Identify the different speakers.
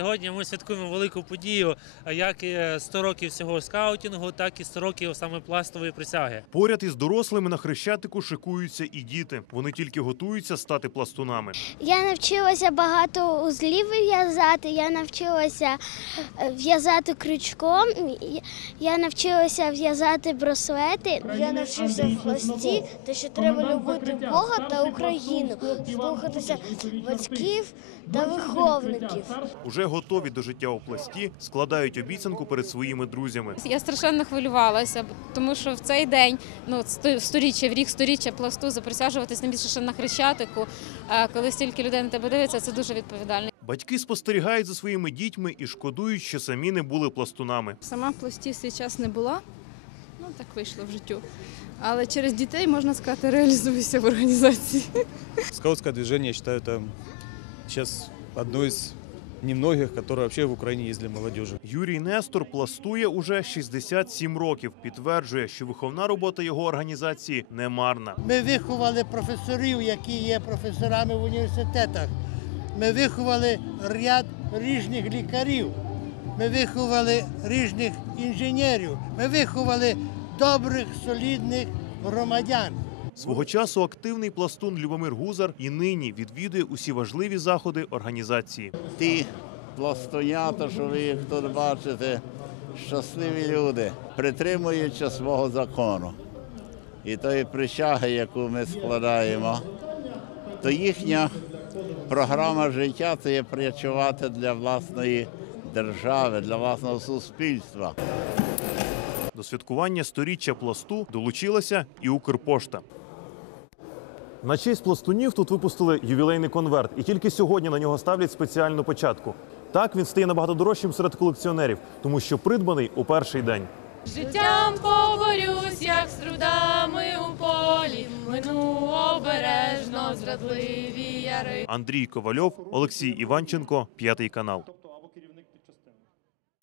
Speaker 1: Сьогодні ми святкуємо велику подію, як і 100 років всього скаутінгу, так і 100 років саме пластової присяги.
Speaker 2: Поряд із дорослими на хрещатику шикуються і діти. Вони тільки готуються стати пластунами.
Speaker 3: Я навчилася багато узлів в'язати. Я навчилася е, в'язати крючком. Я навчилася в'язати браслети.
Speaker 4: Я навчився в пласті, те, що треба любити Бога та Україну, слухатися батьків та виховників.
Speaker 2: Уже готові до життя у пласті, складають обіцянку перед своїми друзями.
Speaker 5: Я страшенно хвилювалася, тому що в цей день ну сторіччя, в рік сторіччя пласту заприсяжуватись найбільше ще на хрещатику. Коли стільки людей на тебе дивиться, це дуже відповідально.
Speaker 2: Батьки спостерігають за своїми дітьми і шкодують, що самі не були пластунами.
Speaker 6: Сама пласті свій час не була. Ну, так вийшло в життю. Але через дітей, можна сказати, реалізуюся в організації.
Speaker 7: Скаутське движення, я вважаю, це зараз одне з немногих, которые вообще в Украине есть для молодежи.
Speaker 2: Юрій Нестор пластує уже 67 років. Підтверджує, що виховна робота його організації не марна.
Speaker 8: Ми виховали професорів, які є професорами в університетах. Ми виховали ряд різних лікарів. Ми виховали різних інженерів. Ми виховали добрих солідних громадян.
Speaker 2: Свого часу активний пластун Любомир Гузар і нині відвідує усі важливі заходи організації.
Speaker 9: Ті пластунята, що ви їх тут бачите, щасливі люди, притримуючи свого закону і тої присяги, яку ми складаємо, то їхня програма життя це є працювати для власної держави, для власного суспільства.
Speaker 2: До святкування сторіччя пласту долучилася і Укрпошта.
Speaker 10: На честь пластунів тут випустили ювілейний конверт, і тільки сьогодні на нього ставлять спеціальну початку. Так він стає набагато дорожчим серед колекціонерів, тому що придбаний у перший день.
Speaker 11: Життям поборюсь, як з трудами у полі. Мину обережно зрадливі яри.
Speaker 2: Андрій Ковальов, Олексій Іванченко, п'ятий канал.